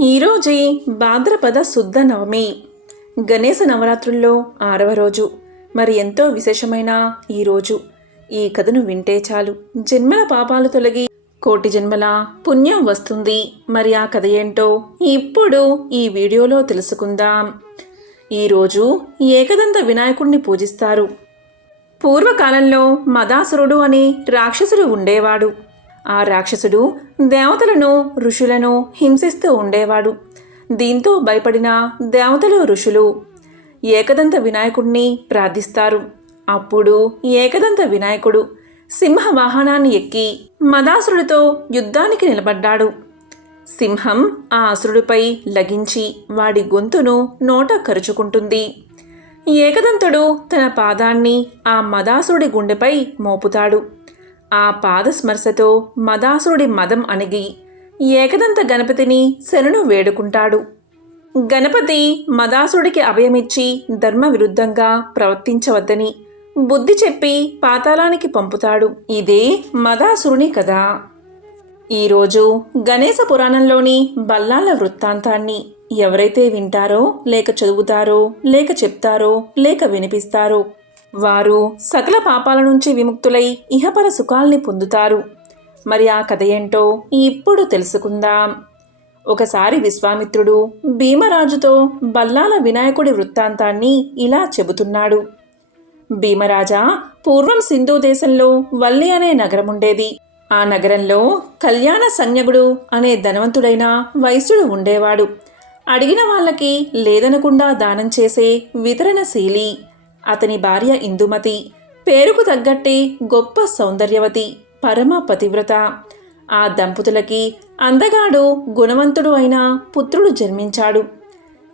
ఈరోజే భాద్రపద శుద్ధ నవమి. గణేశ నవరాత్రుల్లో ఆరవ రోజు. మరి ఎంతో విశేషమైన ఈ రోజు. ఈ కథను వింటే చాలు. జన్మల పాపాలు తొలగి కోటి జన్మల పుణ్యం వస్తుంది. మరి ఆ కథ ఏంటో ఇప్పుడు ఈ వీడియోలో తెలుసుకుందాం. ఈరోజు ఏకదంత వినాయకుడిని పూజిస్తారు. పూర్వకాలంలో మదాసురుడు అనే రాక్షసుడు ఉండేవాడు. ఆ రాక్షసుడు దేవతలను ఋషులను హింసిస్తూ ఉండేవాడు. దీంతో భయపడిన దేవతలు ఋషులు ఏకదంత వినాయకుడిని ప్రార్థిస్తారు. అప్పుడు ఏకదంత వినాయకుడు సింహ వాహనాన్ని ఎక్కి మదాసురుడితో యుద్ధానికి నిలబడ్డాడు. సింహం ఆ అసురుడిపై లగించి వాడి గొంతును నోట కరుచుకుంటుంది. ఏకదంతుడు తన పాదాన్ని ఆ మదాసురుడి గుండెపై మోపుతాడు. ఆ పాదస్మర్శతో మదాసురుడి మదం అణిగి ఏకదంత గణపతిని శరణు వేడుకుంటాడు. గణపతి మదాసుడికి అభయమిచ్చి ధర్మ విరుద్ధంగా ప్రవర్తించవద్దని బుద్ధి చెప్పి పాతాళానికి పంపుతాడు. ఇదే మదాసురుని కథ. ఈరోజు గణేశ పురాణంలోని బల్లాల వృత్తాంతాన్ని ఎవరైతే వింటారో లేక చదువుతారో లేక చెప్తారో లేక వినిపిస్తారో వారు సకల పాపాల నుంచి విముక్తులై ఇహపర సుఖాల్ని పొందుతారు. మరి ఆ కథ ఏంటో ఇప్పుడు తెలుసుకుందాం. ఒకసారి విశ్వామిత్రుడు భీమరాజుతో బల్లాల వినాయకుడి వృత్తాంతాన్ని ఇలా చెబుతున్నాడు. భీమరాజా పూర్వం సింధు దేశంలో వల్లి అనే నగరం ఉండేది. ఆ నగరంలో కళ్యాణ సంజ్ఞగుడు అనే ధనవంతుడైన వైశ్యుడు ఉండేవాడు. అడిగిన వాళ్ళకి లేదనకుండా దానం చేసే వితరణశీలి అతని భార్య ఇందుమతి. పేరుకు తగ్గట్టే గొప్ప సౌందర్యవతి పరమ పతివ్రత. ఆ దంపతులకి అందగాడు గుణవంతుడు అయిన పుత్రుడు జన్మించాడు.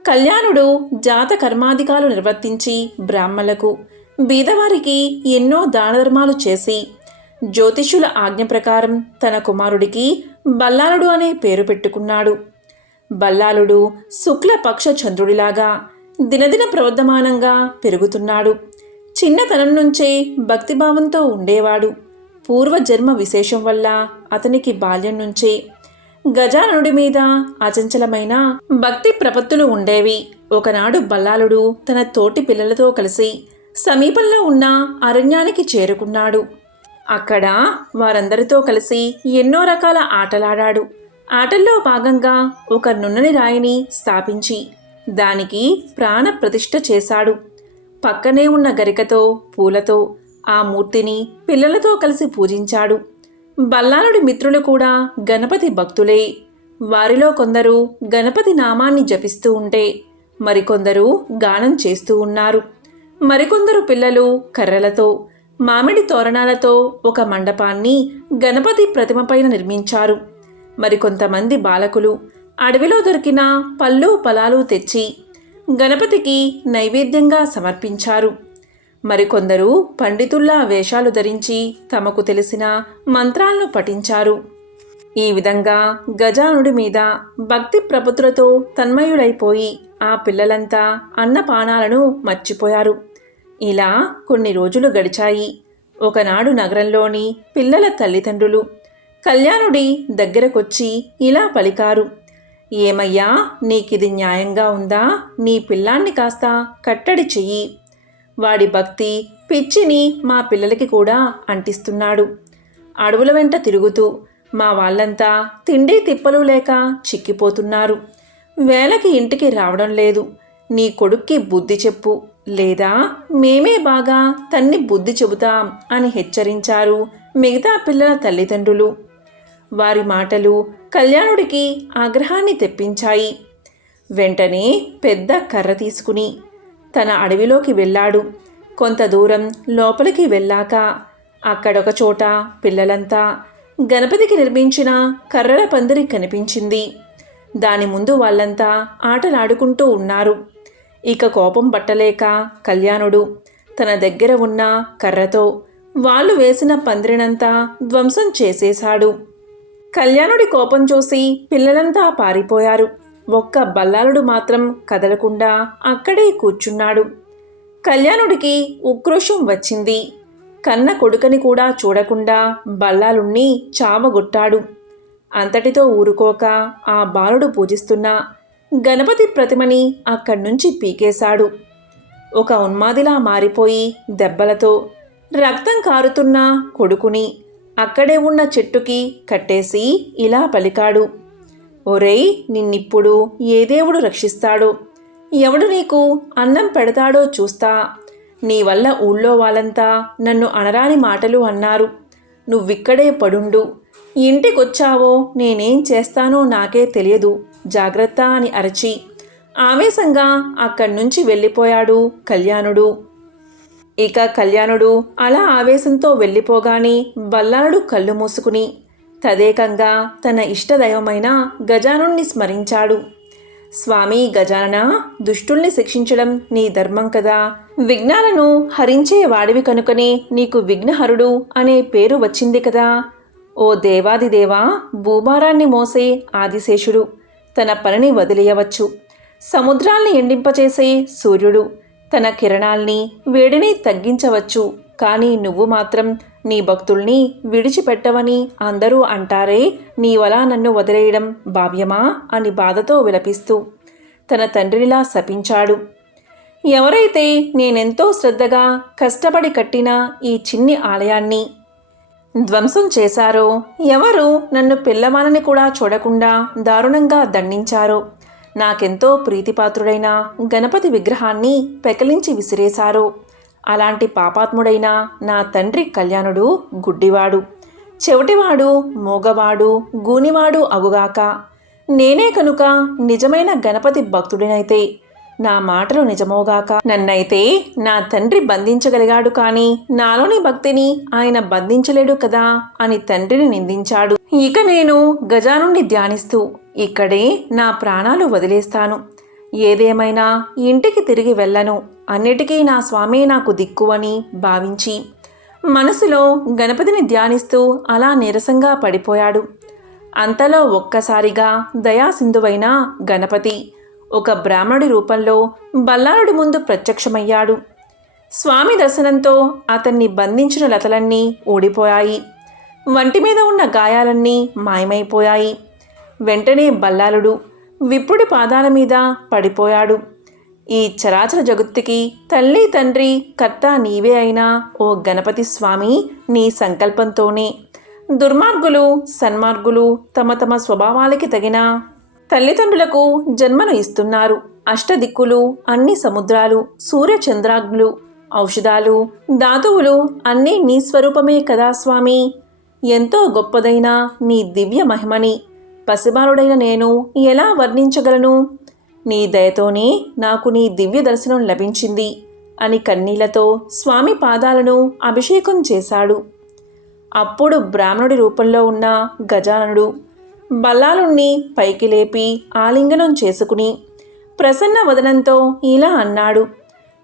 కళ్యాణుడు జాత కర్మాధికాలు నిర్వర్తించి బ్రాహ్మలకు బీదవారికి ఎన్నో దానధర్మాలు చేసి జ్యోతిష్యుల ఆజ్ఞ ప్రకారం తన కుమారుడికి బల్లాలుడు అనే పేరు పెట్టుకున్నాడు. బల్లాలుడు శుక్లపక్ష చంద్రుడిలాగా దినదిన ప్రవర్ధమానంగా పెరుగుతున్నాడు. చిన్నతనం నుంచే భక్తిభావంతో ఉండేవాడు. పూర్వజన్మ విశేషం వల్ల అతనికి బాల్యం నుంచే. గజాననుడి మీద అచంచలమైన భక్తి ప్రపత్తులు ఉండేవి. ఒకనాడు బల్లాలుడు తన తోటి పిల్లలతో కలిసి సమీపంలో ఉన్న అరణ్యానికి చేరుకున్నాడు. అక్కడ వారందరితో కలిసి ఎన్నో రకాల ఆటలాడాడు. ఆటల్లో భాగంగా ఒక నున్నని రాయిని స్థాపించి దానికి ప్రాణ ప్రతిష్ఠ చేశాడు. పక్కనే ఉన్న గరికతో పూలతో ఆ మూర్తిని పిల్లలతో కలిసి పూజించాడు. బల్లాలుడి మిత్రులు కూడా గణపతి భక్తులే. వారిలో కొందరు గణపతి నామాన్ని జపిస్తూ ఉంటే మరికొందరు గానం చేస్తూ ఉన్నారు. మరికొందరు పిల్లలు కర్రలతో మామిడి తోరణాలతో ఒక మండపాన్ని గణపతి ప్రతిమపైన నిర్మించారు. మరికొంతమంది బాలకులు అడవిలో దొరికిన పళ్ళు పొలాలు తెచ్చి గణపతికి నైవేద్యంగా సమర్పించారు. మరికొందరు పండితుల్లా వేషాలు ధరించి తమకు తెలిసిన మంత్రాలను పఠించారు. ఈ విధంగా గజానుడి మీద భక్తి ప్రపతులతో తన్మయుడైపోయి ఆ పిల్లలంతా అన్నపానాలను మర్చిపోయారు. ఇలా కొన్ని రోజులు గడిచాయి. ఒకనాడు నగరంలోని పిల్లల తల్లిదండ్రులు కళ్యాణుడి దగ్గరకొచ్చి ఇలా పలికారు. ఏమయ్యా నీకిది న్యాయంగా ఉందా? నీ పిల్లాన్ని కాస్త కట్టడి చెయ్యి. వాడి భక్తి పిచ్చిని మా పిల్లలకి కూడా అంటిస్తున్నాడు. అడవుల వెంట తిరుగుతూ మా వాళ్ళంతా తిండి తిప్పలు లేక చిక్కిపోతున్నారు. వేళకి ఇంటికి రావడం లేదు. నీ కొడుక్కి బుద్ధి చెప్పు. లేదా మేమే బాగా తన్ని బుద్ధి చెబుతాం అని హెచ్చరించారు మిగతా పిల్లల తల్లిదండ్రులు. వారి మాటలు కళ్యాణుడికి ఆగ్రహాన్ని తెప్పించాయి. వెంటనే పెద్ద కర్ర తీసుకుని తన అడవిలోకి వెళ్ళాడు. కొంత దూరం లోపలికి వెళ్ళాక అక్కడొక చోట పిల్లలంతా గణపతికి నిర్మించిన కర్రల పందిరి కనిపించింది. దాని ముందు వాళ్ళంతా ఆటలాడుకుంటూ ఉన్నారు. ఇక కోపం పట్టలేక కళ్యాణుడు తన దగ్గర ఉన్న కర్రతో వాళ్ళు వేసిన పందిరినంతా ధ్వంసం చేసేశాడు. కళ్యాణుడి కోపం చూసి పిల్లలంతా పారిపోయారు. ఒక్క బల్లాలుడు మాత్రం కదలకుండా అక్కడే కూర్చున్నాడు. కళ్యాణుడికి ఉక్రోషం వచ్చింది. కన్న కొడుకని కూడా చూడకుండా బల్లాలుణ్ణి చావగొట్టాడు. అంతటితో ఊరుకోక ఆ బాలుడు పూజిస్తున్న గణపతి ప్రతిమని అక్కడి నుంచి పీకేశాడు. ఒక ఉన్మాదిలా మారిపోయి దెబ్బలతో రక్తం కారుతున్న కొడుకుని అక్కడే ఉన్న చెట్టుకి కట్టేసి ఇలా పలికాడు. ఒరేయ్ నిన్నిప్పుడు ఏ దేవుడు రక్షిస్తాడో? ఎవడు నీకు అన్నం పెడతాడో చూస్తా. నీ వల్ల ఊళ్ళో వాళ్ళంతా నన్ను అనరాని మాటలు అన్నారు. నువ్విక్కడే పడుండు. ఇంటికొచ్చావో నేనేం చేస్తానో నాకే తెలియదు. జాగ్రత్త అని అరచి. ఆవేశంగా అక్కడి నుంచి వెళ్ళిపోయాడు కళ్యాణుడు. ఇక కళ్యాణుడు అలా ఆవేశంతో వెళ్ళిపోగానే బల్లానుడు కళ్ళు మూసుకుని తదేకంగా తన ఇష్టదైవమైన గజానుణ్ణి స్మరించాడు. స్వామి గజానన దుష్టుల్ని శిక్షించడం నీ ధర్మం కదా. విఘ్నాలను హరించే వాడివి కనుకనే నీకు విఘ్నహరుడు అనే పేరు వచ్చింది కదా. ఓ దేవాదిదేవా భూభారాన్ని మోసే ఆదిశేషుడు. తన పనిని వదిలేయవచ్చు. సముద్రాల్ని ఎండింపచేసే సూర్యుడు. తన కిరణాల్ని వేడిని తగ్గించవచ్చు. కానీ నువ్వు మాత్రం నీ భక్తుల్ని విడిచిపెట్టవని అందరూ అంటారే నీవలా నన్ను వదిలేయడం భావ్యమా అని బాధతో విలపిస్తూ తన తండ్రినిలా శపించాడు. ఎవరైతే నేనెంతో శ్రద్ధగా కష్టపడి కట్టిన ఈ చిన్ని ఆలయాన్ని ధ్వంసం చేశారో ఎవరు నన్ను పిల్లమానని కూడా చూడకుండా దారుణంగా దండించారో? నాకెంతో ప్రీతిపాత్రుడైన గణపతి విగ్రహాన్ని పెకలించి విసిరేశారు. అలాంటి పాపాత్ముడైన నా తండ్రి కళ్యాణుడు గుడ్డివాడు. చెవిటివాడు మూగవాడు గూనివాడు అగుగాక. నేనే కనుక నిజమైన గణపతి భక్తుడినైతే నా మాటలు నిజమోగాక. నన్నైతే నా తండ్రి బంధించగలిగాడు కానీ నాలోని భక్తిని ఆయన బంధించలేడు కదా అని తండ్రిని నిందించాడు. ఇక నేను గజానుణ్ణి ధ్యానిస్తూ ఇక్కడే నా ప్రాణాలు వదిలేస్తాను. ఏదేమైనా ఇంటికి తిరిగి వెళ్ళను. అన్నిటికీ నా స్వామే నాకు దిక్కు అని భావించి మనసులో గణపతిని ధ్యానిస్తూ అలా నీరసంగా పడిపోయాడు. అంతలో ఒక్కసారిగా దయాసింధువైన గణపతి ఒక బ్రాహ్మణుడి రూపంలో బల్లారుడి ముందు ప్రత్యక్షమయ్యాడు. స్వామి దర్శనంతో అతన్ని బంధించిన లతలన్నీ ఊడిపోయాయి. వంటి మీద ఉన్న గాయాలన్నీ మాయమైపోయాయి. వెంటనే బల్లాలుడు విప్పుడి పాదాల మీద పడిపోయాడు. ఈ చరాచర జగత్తుకి తల్లి తండ్రి కర్త నీవే అయినా ఓ గణపతి స్వామి నీ సంకల్పంతోనే. దుర్మార్గులు సన్మార్గులు తమ తమ స్వభావాలకి తగిన తల్లిదండ్రులకు జన్మను ఇస్తున్నారు. అష్టదిక్కులు అన్ని సముద్రాలు సూర్యచంద్రాగ్నులు ఔషధాలు ధాతువులు అన్నీ నీ స్వరూపమే కదా స్వామి. ఎంతో గొప్పదైన నీ దివ్య మహిమని పసిబాలుడైన నేను ఎలా వర్ణించగలను? నీ దయతోనే నాకు నీ దివ్య దర్శనం లభించింది అని కన్నీళ్ళతో స్వామి పాదాలను అభిషేకం చేశాడు. అప్పుడు బ్రాహ్మణుడి రూపంలో ఉన్న గజాననుడు బల్లాలుణ్ణి పైకి లేపి ఆలింగనం చేసుకుని ప్రసన్న వదనంతో ఇలా అన్నాడు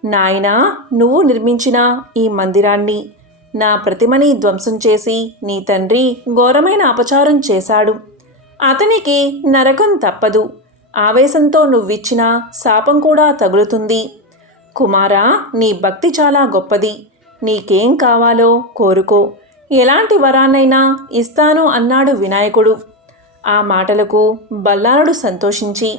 నాయనా నువ్వు నిర్మించిన ఈ మందిరాన్ని నా ప్రతిమని ధ్వంసం చేసి నీ తండ్రి ఘోరమైన అపచారం చేశాడు. అతనికి నరకం తప్పదు. ఆవేశంతో నువ్విచ్చిన శాపం కూడా తగులుతుంది. కుమారా నీ భక్తి చాలా గొప్పది. నీకేం కావాలో కోరుకో. ఎలాంటి వరాన్నైనా ఇస్తాను అన్నాడు వినాయకుడు. ఆ మాటలకు బల్లారుడు సంతోషించి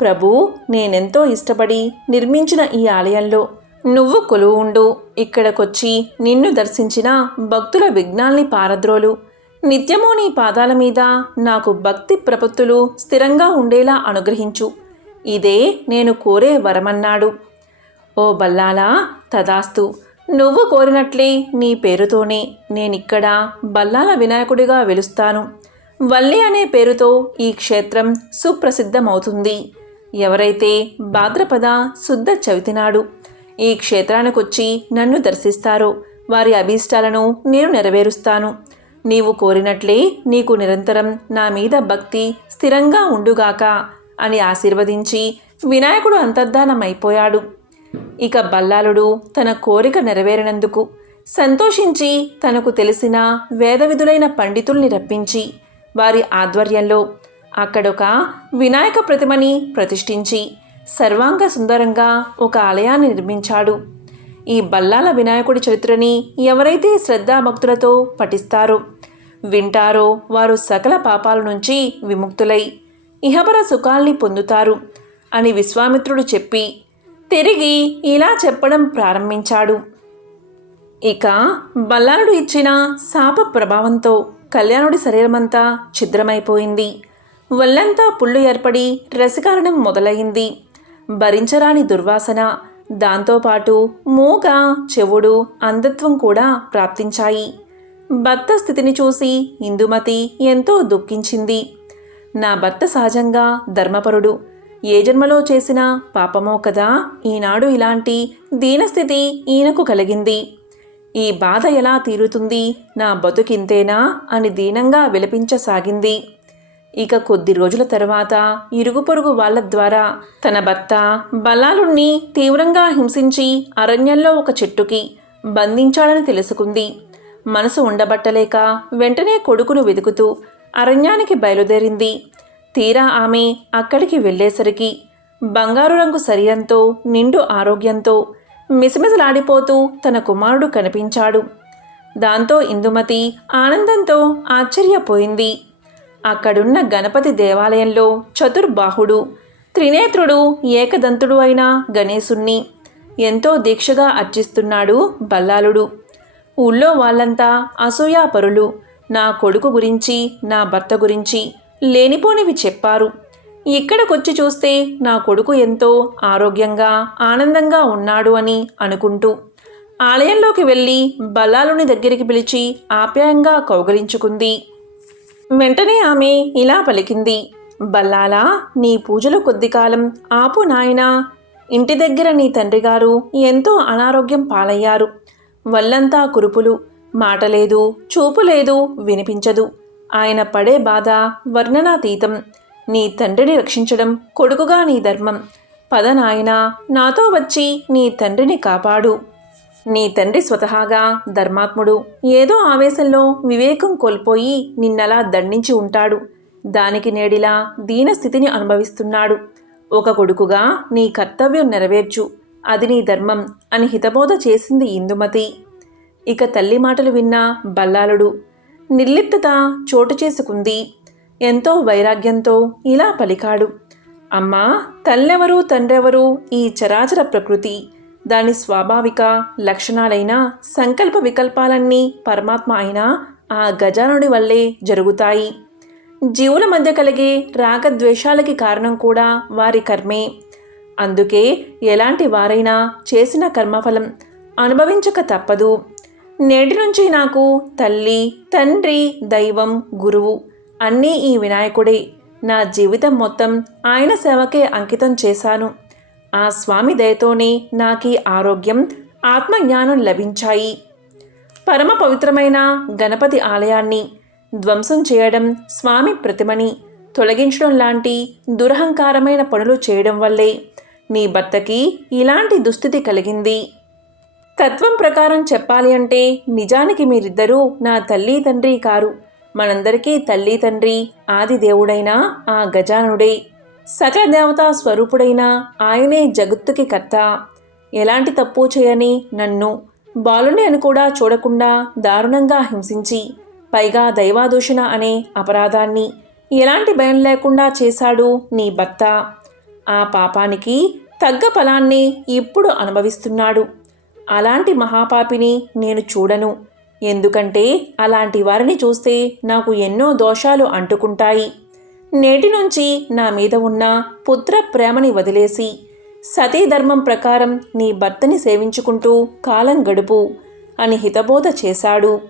ప్రభు నేనెంతో ఇష్టపడి నిర్మించిన ఈ ఆలయంలో నువ్వు కొలువు ఉండు. ఇక్కడకొచ్చి నిన్ను దర్శించిన భక్తుల విఘ్నాల్ని పారద్రోలు. నిత్యము నీ పాదాల మీద నాకు భక్తి ప్రపత్తులు స్థిరంగా ఉండేలా అనుగ్రహించు. ఇదే నేను కోరే వరమన్నాడు. ఓ బల్లాలా తదాస్తు. నువ్వు కోరినట్లే నీ పేరుతోనే నేనిక్కడ బల్లాల వినాయకుడిగా వెలుస్తాను. వల్లి అనే పేరుతో ఈ క్షేత్రం సుప్రసిద్ధమవుతుంది. ఎవరైతే భాద్రపద శుద్ధ చవితినాడు ఈ క్షేత్రానికొచ్చి నన్ను దర్శిస్తారో వారి అభీష్టాలను నేను నెరవేరుస్తాను. నీవు కోరినట్లే నీకు నిరంతరం నా మీద భక్తి స్థిరంగా ఉండుగాక అని ఆశీర్వదించి వినాయకుడు అంతర్ధానమైపోయాడు. ఇక బల్లాలుడు తన కోరిక నెరవేరినందుకు సంతోషించి తనకు తెలిసిన వేదవిధులైన పండితుల్ని రప్పించి వారి ఆధ్వర్యంలో అక్కడొక వినాయక ప్రతిమని ప్రతిష్ఠించి సర్వాంగ సుందరంగా ఒక ఆలయాన్ని నిర్మించాడు. ఈ బల్లాల వినాయకుడి చరిత్రని ఎవరైతే శ్రద్ధాభక్తులతో పఠిస్తారో వింటారో వారు సకల పాపాల నుంచి విముక్తులై ఇహపర సుఖాల్ని పొందుతారు అని విశ్వామిత్రుడు చెప్పి తిరిగి ఇలా చెప్పడం ప్రారంభించాడు. ఇక బల్లారుడు ఇచ్చిన శాప ప్రభావంతో కళ్యాణుడి శరీరమంతా ఛిద్రమైపోయింది. ఒళ్ళంతా పుళ్ళు ఏర్పడి రసికారణం మొదలైంది. భరించరాని దుర్వాసన దాంతోపాటు మూగ చెవుడు అంధత్వం కూడా ప్రాప్తించాయి. భర్త స్థితిని చూసి ఇందుమతి ఎంతో దుఃఖించింది. నా భర్త సహజంగా ధర్మపరుడు. ఏ జన్మలో చేసిన పాపమో కదా? ఈనాడు ఇలాంటి దీనస్థితి ఈయనకు కలిగింది. ఈ బాధ ఎలా తీరుతుంది? నా బతుకింతేనా? అని దీనంగా విలపించసాగింది. ఇక కొద్ది రోజుల తర్వాత ఇరుగు పొరుగు వాళ్ళ ద్వారా తన భర్త బలాలుణ్ణి తీవ్రంగా హింసించి అరణ్యంలో ఒక చెట్టుకి బంధించాడని తెలుసుకుంది. మనసు ఉండబట్టలేక వెంటనే కొడుకును వెతుకుతూ అరణ్యానికి బయలుదేరింది. తీరా ఆమె అక్కడికి వెళ్ళేసరికి బంగారు రంగు శరీరంతో నిండు ఆరోగ్యంతో మిసమిసలాడిపోతూ తన కుమారుడు కనిపించాడు. దాంతో ఇందుమతి ఆనందంతో ఆశ్చర్యపోయింది. అక్కడున్న గణపతి దేవాలయంలో చతుర్బాహుడు త్రినేత్రుడు ఏకదంతుడు అయిన గణేశుణ్ణి ఎంతో దీక్షగా అర్చిస్తున్నాడు బల్లాలుడు. ఊళ్ళో వాళ్ళంతా అసూయాపరులు నా కొడుకు గురించి నా భర్త గురించి లేనిపోనివి చెప్పారు. ఇక్కడికొచ్చి చూస్తే నా కొడుకు ఎంతో ఆరోగ్యంగా ఆనందంగా ఉన్నాడు అని అనుకుంటూ ఆలయంలోకి వెళ్ళి బల్లాలుని దగ్గరికి పిలిచి ఆప్యాయంగా కౌగలించుకుంది. వెంటనే ఆమె ఇలా పలికింది బల్లాలా నీ పూజలు కొద్ది కాలం ఆపు నాయనా. ఇంటి దగ్గర నీ తండ్రి గారు ఎంతో అనారోగ్యం పాలయ్యారు. వల్లంతా కురుపులు మాట లేదు చూపు లేదు వినిపించదు. ఆయన పడే బాధ వర్ణనాతీతం. నీ తండ్రిని రక్షించడం కొడుకుగా నీ ధర్మం. పద నాయనా నాతో వచ్చి నీ తండ్రిని కాపాడు. నీ తండ్రి స్వతహాగా ధర్మాత్ముడు. ఏదో ఆవేశంలో వివేకం కోల్పోయి నిన్నలా దండించి ఉంటాడు. దానికి నేడిలా దీనస్థితిని అనుభవిస్తున్నాడు. ఒక కొడుకుగా నీ కర్తవ్యం నెరవేర్చు. అది నీ ధర్మం అని హితబోధ చేసింది ఇందుమతి. ఇక తల్లి మాటలు విన్న బల్లాలుడు. నిర్లిప్తత చోటు చేసుకుంది. ఎంతో వైరాగ్యంతో ఇలా పలికాడు. అమ్మా తల్లెవరు తండ్రెవరు? ఈ చరాచర ప్రకృతి. దాని స్వాభావిక లక్షణాలైన సంకల్ప వికల్పాలన్నీ పరమాత్మ అయిన ఆ గజానుడి వల్లే జరుగుతాయి. జీవుల మధ్య కలిగే రాగద్వేషాలకి కారణం కూడా వారి కర్మే. అందుకే ఎలాంటి వారైనా చేసిన కర్మఫలం అనుభవించక తప్పదు. నేటి నుంచి నాకు తల్లి తండ్రి దైవం గురువు. అన్నీ ఈ వినాయకుడే. నా జీవితం మొత్తం ఆయన సేవకే అంకితం చేశాను. ఆ స్వామి దయతోనే నాకు ఆరోగ్యం ఆత్మజ్ఞానం లభించాయి. పరమ పవిత్రమైన గణపతి ఆలయాన్ని ధ్వంసం చేయడం స్వామి ప్రతిమని తొలగించడం లాంటి దురహంకారమైన పనులు చేయడం వల్లే నీ భర్తకి ఇలాంటి దుస్థితి కలిగింది. తత్వం ప్రకారం చెప్పాలి అంటే నిజానికి మీరిద్దరూ నా తల్లి తండ్రి కారు. మనందరికీ తల్లి తండ్రి ఆది దేవుడైన ఆ గజానుడే సకల దేవతా స్వరూపుడైన ఆయనే జగత్తుకి కర్త. ఎలాంటి తప్పు చేయని నన్ను బాలుని అని కూడా చూడకుండా దారుణంగా హింసించి పైగా దైవాదూషణ అనే అపరాధాన్ని ఎలాంటి భయం లేకుండా చేశాడు నీ భర్త. ఆ పాపానికి తగ్గ ఫలాన్ని ఇప్పుడు అనుభవిస్తున్నాడు. అలాంటి మహాపాపిని నేను చూడను. ఎందుకంటే అలాంటి వారిని చూస్తే నాకు ఎన్నో దోషాలు అంటుకుంటాయి. నేటి నుంచి నా మీద ఉన్న పుత్ర ప్రేమని వదిలేసి సతీధర్మం ప్రకారం నీ భర్తని సేవించుకుంటూ కాలం గడుపు అని హితబోధ చేశాడు.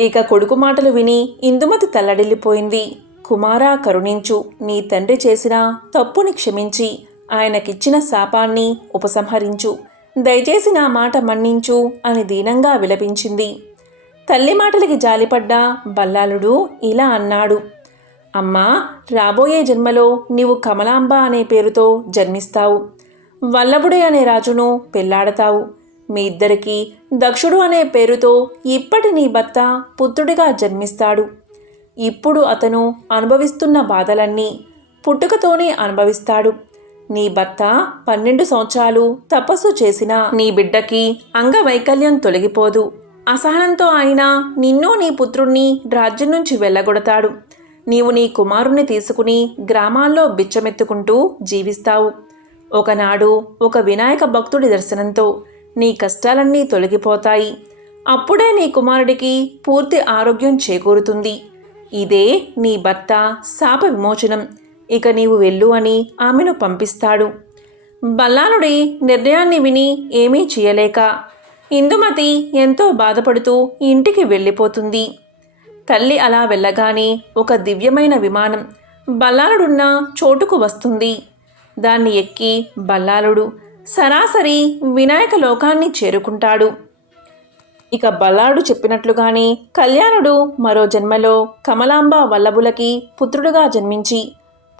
ఇక కొడుకు మాటలు విని ఇందుమతి తల్లడిల్లిపోయింది. కుమారా కరుణించు నీ తండ్రి చేసిన తప్పుని క్షమించి ఆయనకిచ్చిన శాపాన్ని ఉపసంహరించు. దయచేసి నా మాట మన్నించు అని దీనంగా విలపించింది. తల్లి మాటలకి జాలిపడ్డ బల్లాలుడు ఇలా అన్నాడు. అమ్మా రాబోయే జన్మలో నీవు కమలాంబ అనే పేరుతో జన్మిస్తావు. వల్లభుడే అనే రాజును పెళ్ళాడతావు. మీ ఇద్దరికీ దక్షుడు అనే పేరుతో ఇప్పటి నీ భర్త పుత్రుడిగా జన్మిస్తాడు. ఇప్పుడు అతను అనుభవిస్తున్న బాధలన్నీ పుట్టుకతోనే అనుభవిస్తాడు. నీ భర్త పన్నెండు సంవత్సరాలు తపస్సు చేసినా నీ బిడ్డకి అంగవైకల్యం తొలగిపోదు. అసహనంతో ఆయన నిన్ను నీ పుత్రుణ్ణి రాజ్యం నుంచి వెళ్ళగొడతాడు. నీవు నీ కుమారుణ్ణి తీసుకుని గ్రామాల్లో బిచ్చమెత్తుకుంటూ జీవిస్తావు. ఒకనాడు ఒక వినాయక భక్తుడి దర్శనంతో నీ కష్టాలన్నీ తొలగిపోతాయి. అప్పుడే నీ కుమారుడికి పూర్తి ఆరోగ్యం చేకూరుతుంది. ఇదే నీ భర్త శాప విమోచనం. ఇక నీవు వెళ్ళు అని ఆమెను పంపిస్తాడు. బల్లానుడి నిర్ణయాన్ని విని ఏమీ చేయలేక ఇందుమతి ఎంతో బాధపడుతూ ఇంటికి వెళ్ళిపోతుంది. తల్లి అలా వెళ్ళగానే ఒక దివ్యమైన విమానం బల్లాలుడున్న చోటుకు వస్తుంది. దాన్ని ఎక్కి బల్లాలుడు సరాసరి వినాయక లోకాన్ని చేరుకుంటాడు. ఇక బల్లాడు చెప్పినట్లుగానే కళ్యాణుడు మరో జన్మలో కమలాంబ వల్లభులకి పుత్రుడుగా జన్మించి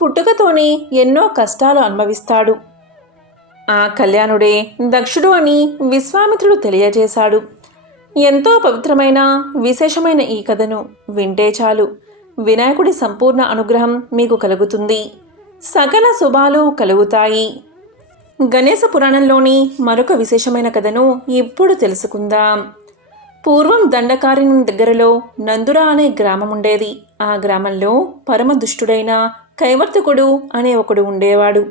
పుట్టుకతోనే ఎన్నో కష్టాలు అనుభవిస్తాడు. ఆ కళ్యాణుడే దక్షుడు అని విశ్వామిత్రుడు తెలియజేశాడు. ఎంతో పవిత్రమైన విశేషమైన ఈ కథను వింటే చాలు. వినాయకుడి సంపూర్ణ అనుగ్రహం మీకు కలుగుతుంది. సకల శుభాలు కలుగుతాయి. గణేశ పురాణంలోని మరొక విశేషమైన కథను ఇప్పుడు తెలుసుకుందాం. పూర్వం దండకారణ్యం దగ్గరలో నందురా అనే గ్రామం ఉండేది. ఆ గ్రామంలో పరమ దుష్టుడైన కైవర్తకుడు అనే ఒకడు ఉండేవాడు.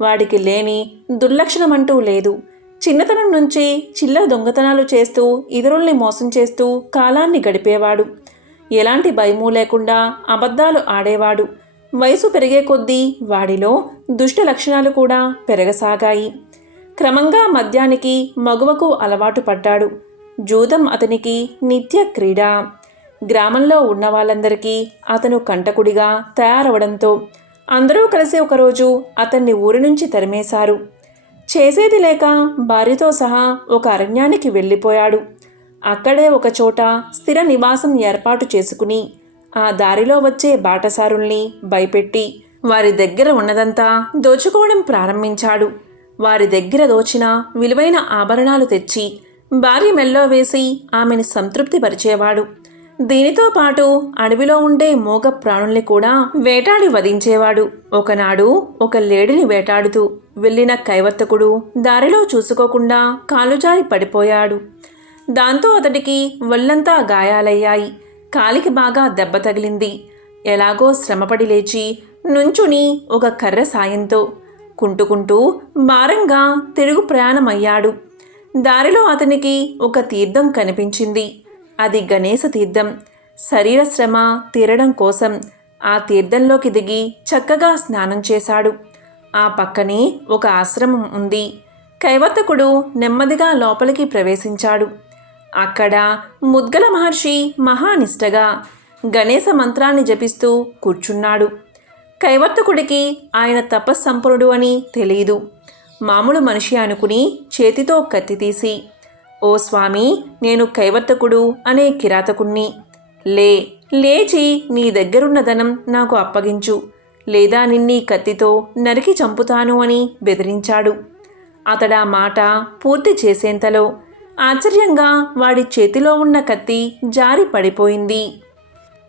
వాడికి లేని దుర్లక్షణమంటూ లేదు. చిన్నతనం నుంచి చిల్లర దొంగతనాలు చేస్తూ ఇతరుల్ని మోసం చేస్తూ కాలాన్ని గడిపేవాడు. ఎలాంటి భయము లేకుండా అబద్ధాలు ఆడేవాడు. వయసు పెరిగే కొద్దీ వాడిలో దుష్ట లక్షణాలు కూడా పెరగసాగాయి. క్రమంగా మద్యానికి మగువకు అలవాటు పడ్డాడు. జూదం అతనికి నిత్య క్రీడ. గ్రామంలో ఉన్న వాళ్ళందరికీ అతను కంటకుడిగా తయారవడంతో అందరూ కలిసి ఒకరోజు అతన్ని ఊరి నుంచి తరిమేశారు. చేసేది లేక భార్యతో సహా ఒక అరణ్యానికి వెళ్ళిపోయాడు. అక్కడే ఒకచోట స్థిర నివాసం ఏర్పాటు చేసుకుని ఆ దారిలో వచ్చే బాటసారుల్ని భయపెట్టి వారి దగ్గర ఉన్నదంతా దోచుకోవడం ప్రారంభించాడు. వారి దగ్గర దోచిన విలువైన ఆభరణాలు తెచ్చి భార్య మెల్లో వేసి ఆమెను సంతృప్తిపరిచేవాడు. దీనితో పాటు అడవిలో ఉండే మోగ ప్రాణుల్ని కూడా వేటాడి వధించేవాడు. ఒకనాడు ఒక లేడిని వేటాడుతూ వెళ్ళిన కైవర్తకుడు దారిలో చూసుకోకుండా కాలుజారి పడిపోయాడు. దాంతో అతడికి ఒళ్ళంతా గాయాలయ్యాయి. కాలికి బాగా దెబ్బ తగిలింది. ఎలాగో శ్రమపడి లేచి నుంచుని ఒక కర్ర సాయంతో కుంటుకుంటూ భారంగా తిరుగు ప్రయాణమయ్యాడు. దారిలో అతనికి ఒక తీర్థం కనిపించింది. అది గణేశ తీర్థం. శరీర శ్రమ తీరడం కోసం ఆ తీర్థంలోకి దిగి చక్కగా స్నానం చేశాడు. ఆ పక్కనే ఒక ఆశ్రమం ఉంది. కైవర్తకుడు నెమ్మదిగా లోపలికి ప్రవేశించాడు. అక్కడ ముద్గల మహర్షి మహానిష్టగా గణేశ మంత్రాన్ని జపిస్తూ కూర్చున్నాడు. కైవర్తకుడికి ఆయన తపస్సంపన్నుడు అని తెలియదు మామూలు మనిషి అనుకుని చేతితో కత్తి తీసి ఓ స్వామి నేను కైవర్తకుడు అనే కిరాతకుణ్ణి. లే లేచి నీ దగ్గరున్న ధనం నాకు అప్పగించు. లేదా నిన్నీ కత్తితో నరికి చంపుతాను అని బెదిరించాడు. అతడా మాట పూర్తి చేసేంతలో ఆశ్చర్యంగా వాడి చేతిలో ఉన్న కత్తి జారి పడిపోయింది.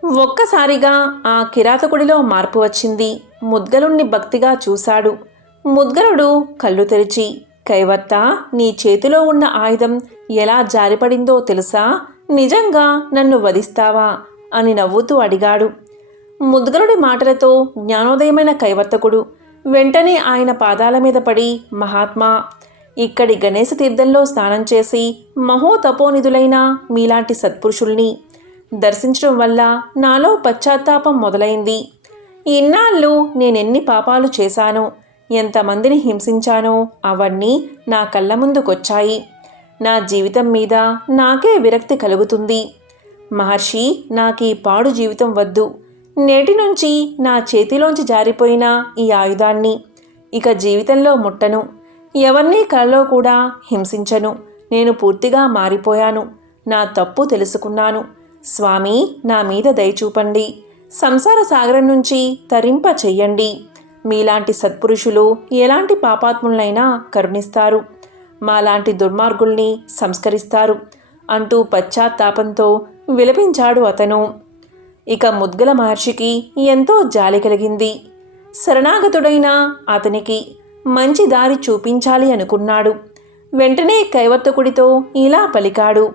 ఒక్కసారిగా ఆ కిరాతకుడిలో మార్పు వచ్చింది. ముద్గలుణ్ణి భక్తిగా చూశాడు. ముద్గలుడు కళ్ళు తెరిచి కైవర్త నీ చేతిలో ఉన్న ఆయుధం ఎలా జారిపడిందో తెలుసా? నిజంగా నన్ను వధిస్తావా? అని నవ్వుతూ అడిగాడు. ముద్గలుడి మాటలతో జ్ఞానోదయమైన కైవర్తకుడు వెంటనే ఆయన పాదాల మీద పడి మహాత్మా ఇక్కడి గణేశ తీర్థంలో స్నానం చేసి మహోతపోనిధులైన మీలాంటి సత్పురుషుల్ని దర్శించడం వల్ల నాలో పశ్చాత్తాపం మొదలైంది. ఇన్నాళ్ళు నేనెన్ని పాపాలు చేశానో ఎంతమందిని హింసించానో అవన్నీ నా కళ్ళ ముందుకొచ్చాయి. నా జీవితం మీద నాకే విరక్తి కలుగుతుంది. మహర్షి నాకు ఈ పాడు జీవితం వద్దు. నేటి నుంచి నా చేతిలోంచి జారిపోయిన ఈ ఆయుధాన్ని ఇక జీవితంలో ముట్టను. ఎవరినీ కలలో కూడా హింసించను. నేను పూర్తిగా మారిపోయాను. నా తప్పు తెలుసుకున్నాను. స్వామి నా మీద దయచూపండి సంసార సాగరం నుంచి తరింప చెయ్యండి. మీలాంటి సత్పురుషులు ఎలాంటి పాపాత్ములనైనా కరుణిస్తారు. మాలాంటి దుర్మార్గుల్ని సంస్కరిస్తారు అంటూ పశ్చాత్తాపంతో విలపించాడు అతను. ఇక ముద్గల మహర్షికి ఎంతో జాలి కలిగింది. శరణాగతుడైన అతనికి మంచి దారి చూపించాలి అనుకున్నాడు. వెంటనే కైవర్తకుడితో ఇలా పలికాడు.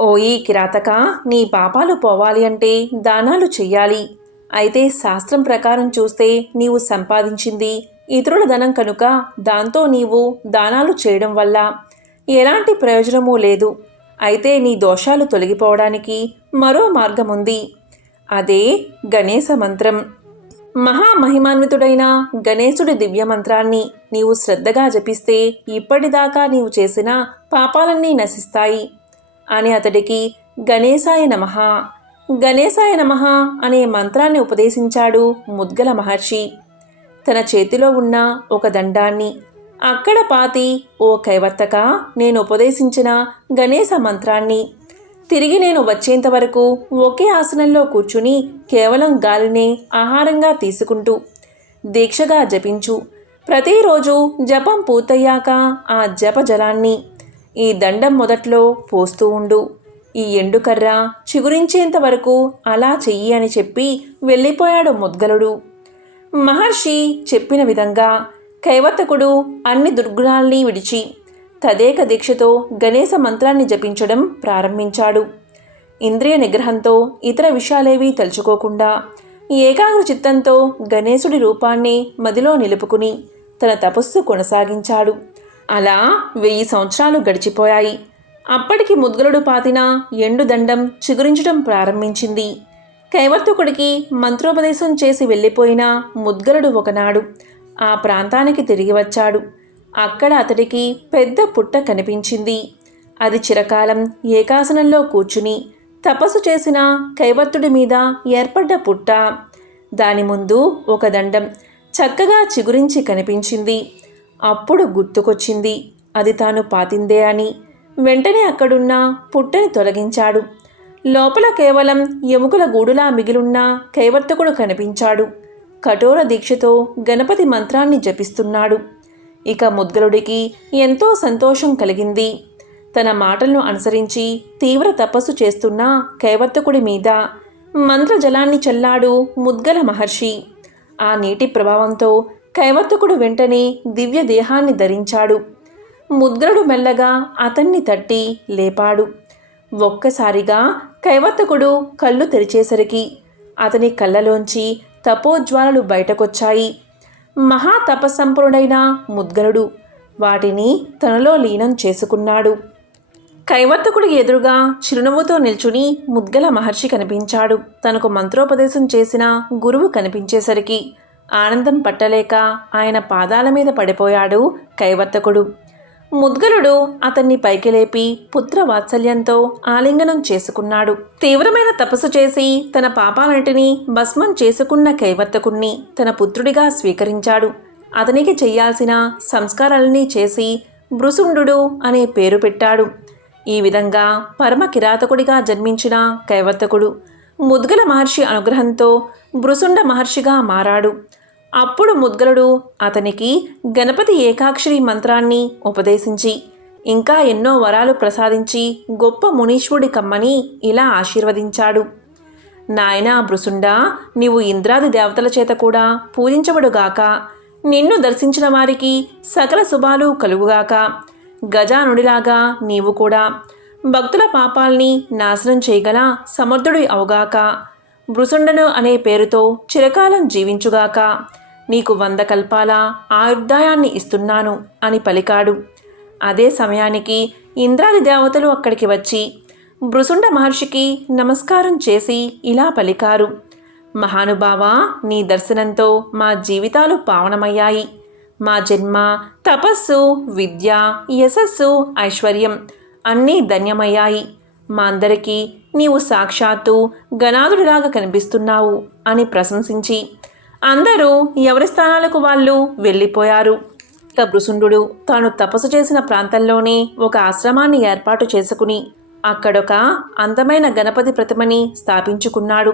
ఓయి కిరాతక నీ పాపాలు పోవాలి అంటే దానాలు చెయ్యాలి. అయితే శాస్త్రం ప్రకారం చూస్తే నీవు సంపాదించింది ఇతరుల ధనం కనుక దాంతో నీవు దానాలు చేయడం వల్ల ఎలాంటి ప్రయోజనమూ లేదు. అయితే నీ దోషాలు తొలగిపోవడానికి మరో మార్గం ఉంది. అదే గణేశ మంత్రం. మహామహిమాన్వితుడైన గణేశుడి దివ్య మంత్రాన్ని నీవు శ్రద్ధగా జపిస్తే ఇప్పటిదాకా నీవు చేసిన పాపాలన్నీ నశిస్తాయి అని అతడికి గణేశాయ నమః. గణేశాయ నమః అనే మంత్రాన్ని ఉపదేశించాడు ముద్గల మహర్షి. తన చేతిలో ఉన్న ఒక దండాన్ని. అక్కడ పాతి ఓ కైవర్తక నేను ఉపదేశించిన గణేశ మంత్రాన్ని. తిరిగి నేను వచ్చేంత వరకు ఒకే ఆసనంలో కూర్చుని కేవలం గాలినే ఆహారంగా తీసుకుంటూ దీక్షగా జపించు. ప్రతిరోజు జపం పూర్తయ్యాక ఆ జప జలాన్ని ఈ దండం మొదట్లో పోస్తూ ఉండు. ఈ ఎండుకర్ర చిగురించేంత వరకు అలా చెయ్యి అని చెప్పి వెళ్ళిపోయాడు ముద్గలుడు. మహర్షి చెప్పిన విధంగా కైవర్తకుడు అన్ని దుర్గుణాల్ని విడిచి తదేక దీక్షతో గణేశ మంత్రాన్ని జపించడం ప్రారంభించాడు. ఇంద్రియ నిగ్రహంతో ఇతర విషయాలేవీ తలుచుకోకుండా ఏకాగ్ర చిత్తంతో గణేశుడి రూపాన్ని మదిలో నిలుపుకుని తన తపస్సు కొనసాగించాడు. అలా వెయ్యి సంవత్సరాలు గడిచిపోయాయి. అప్పటికి ముద్గలుడు పాతిన ఎండుదండం చిగురించడం ప్రారంభించింది. కైవర్తకుడికి మంత్రోపదేశం చేసి వెళ్ళిపోయిన ముద్గలుడు ఒకనాడు ఆ ప్రాంతానికి తిరిగి వచ్చాడు. అక్కడ అతడికి పెద్ద పుట్ట కనిపించింది. అది చిరకాలం ఏకాసనంలో కూర్చుని తపస్సు చేసిన కైవర్తుడి మీద ఏర్పడ్డ పుట్ట. దాని ముందు ఒక దండం చక్కగా చిగురించి కనిపించింది. అప్పుడు గుర్తుకొచ్చింది అది తాను పాతిందే అని. వెంటనే అక్కడున్న పుట్టని తొలగించాడు. లోపల కేవలం ఎముకల గూడులా మిగిలున్న కైవర్తకుడు కనిపించాడు. కఠోర దీక్షతో గణపతి మంత్రాన్ని జపిస్తున్నాడు. ఇక ముద్గలుడికి ఎంతో సంతోషం కలిగింది. తన మాటలను అనుసరించి తీవ్ర తపస్సు చేస్తున్న కైవర్తకుడి మీద మంత్రజలాన్ని చల్లాడు ముద్గల మహర్షి. ఆ నీటి ప్రభావంతో కైవర్తకుడు వెంటనే దివ్య దేహాన్ని ధరించాడు. ముద్గలుడు మెల్లగా అతన్ని తట్టి లేపాడు. ఒక్కసారిగా కైవర్తకుడు కళ్ళు తెరిచేసరికి అతని కళ్ళలోంచి తపోజ్వాలలు బయటకొచ్చాయి. మహాతపసంపన్నుడైన ముద్గలుడు వాటిని తనలో లీనం చేసుకున్నాడు. కైవర్తకుడి ఎదురుగా చిరునవ్వుతో నిల్చుని ముద్గల మహర్షి కనిపించాడు. తనకు మంత్రోపదేశం చేసిన గురువు కనిపించేసరికి ఆనందం పట్టలేక ఆయన పాదాల మీద పడిపోయాడు కైవర్తకుడు ముద్గలుడు అతన్ని పైకి లేపి పుత్ర వాత్సల్యంతో ఆలింగనం చేసుకున్నాడు. తీవ్రమైన తపస్సు చేసి తన పాపాలన్నిటినీ భస్మం చేసుకున్న కైవర్తకుణ్ణి తన పుత్రుడిగా స్వీకరించాడు. అతనికి చెయ్యాల్సిన సంస్కారాలన్నీ చేసి భృసుండు అనే పేరు పెట్టాడు. ఈ విధంగా పరమ కిరాతకుడిగా జన్మించిన కైవర్తకుడు ముద్గల మహర్షి అనుగ్రహంతో భృసుండ మహర్షిగా మారాడు. అప్పుడు ముద్గలుడు అతనికి గణపతి ఏకాక్షరి మంత్రాన్ని ఉపదేశించి ఇంకా ఎన్నో వరాలు ప్రసాదించి గొప్ప మునీశ్వరుడి కమ్మని ఇలా ఆశీర్వదించాడు. నాయనా భృసుండా నీవు ఇంద్రాది దేవతల చేత కూడా పూజించబడుగాక నిన్ను దర్శించిన వారికి సకల శుభాలు కలుగుగాక గజానుడిలాగా నీవు కూడా భక్తుల పాపాల్ని నాశనం చేయగల సమర్థుడి అవుగాక భృసుండను అనే పేరుతో చిరకాలం జీవించుగాక. నీకు వంద కల్పాల ఆయుర్దాయాన్ని ఇస్తున్నాను అని పలికాడు. అదే సమయానికి ఇంద్రాది దేవతలు అక్కడికి వచ్చి భృసుండ మహర్షికి నమస్కారం చేసి ఇలా పలికారు. మహానుభావా నీ దర్శనంతో మా జీవితాలు పావనమయ్యాయి. మా జన్మ తపస్సు విద్య యశస్సు ఐశ్వర్యం అన్నీ ధన్యమయ్యాయి. మా అందరికీ నీవు సాక్షాత్తు గణాదుడిలాగా కనిపిస్తున్నావు అని ప్రశంసించి అందరూ ఎవరి స్థానాలకు వాళ్ళు వెళ్ళిపోయారు. ఇక భృసుండు తాను తపస్సు చేసిన ప్రాంతంలోనే ఒక ఆశ్రమాన్ని ఏర్పాటు చేసుకుని అక్కడొక అందమైన గణపతి ప్రతిమని స్థాపించుకున్నాడు.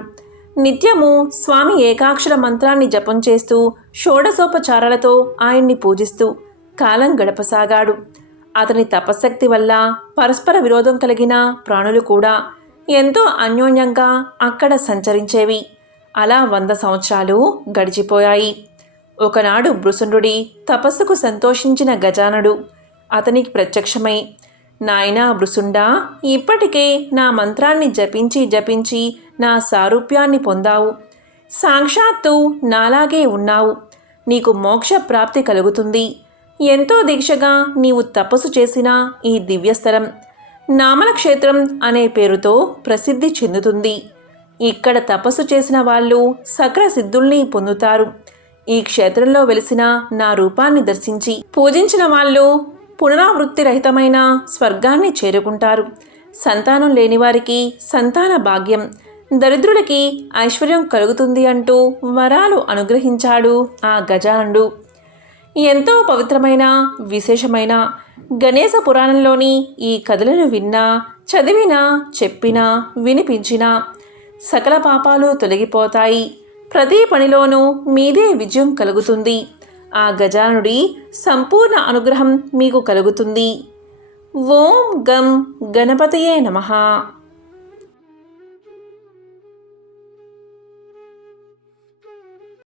నిత్యము స్వామి ఏకాక్షర మంత్రాన్ని జపం చేస్తూ షోడసోపచారాలతో ఆయన్ని పూజిస్తూ కాలం గడపసాగాడు. అతని తపశక్తి వల్ల పరస్పర విరోధం కలిగిన ప్రాణులు కూడా ఎంతో అన్యోన్యంగా అక్కడ సంచరించేవి. అలా వంద సంవత్సరాలు గడిచిపోయాయి. ఒకనాడు భృసుండుడి తపస్సుకు సంతోషించిన గజానుడు అతనికి ప్రత్యక్షమై నాయనా బృసుండా ఇప్పటికే నా మంత్రాన్ని జపించి జపించి నా సారూప్యాన్ని పొందావు. సాక్షాత్తు నాలాగే ఉన్నావు. నీకు మోక్ష ప్రాప్తి కలుగుతుంది. ఎంతో దీక్షగా నీవు తపస్సు చేసిన ఈ దివ్యస్థలం నామల క్షేత్రం అనే పేరుతో ప్రసిద్ధి చెందుతుంది. ఇక్కడ తపస్సు చేసిన వాళ్ళు సకల సిద్ధుల్ని పొందుతారు. ఈ క్షేత్రంలో వెలిసిన నా రూపాన్ని దర్శించి పూజించిన వాళ్ళు పునరావృత్తి రహితమైన స్వర్గాన్ని చేరుకుంటారు. సంతానం లేని వారికి సంతాన భాగ్యం దరిద్రులకి ఐశ్వర్యం కలుగుతుంది అంటూ వరాలు అనుగ్రహించాడు ఆ గజానుడు. ఎంతో పవిత్రమైన విశేషమైన గణేశ పురాణంలోని ఈ కథలను విన్నా చదివినా చెప్పినా వినిపించినా సకల పాపాలు తొలగిపోతాయి. ప్రతి పనిలోనూ మీదే విజయం కలుగుతుంది. ఆ గజానుడి సంపూర్ణ అనుగ్రహం మీకు కలుగుతుంది. ఓం గం గణపతయే నమః.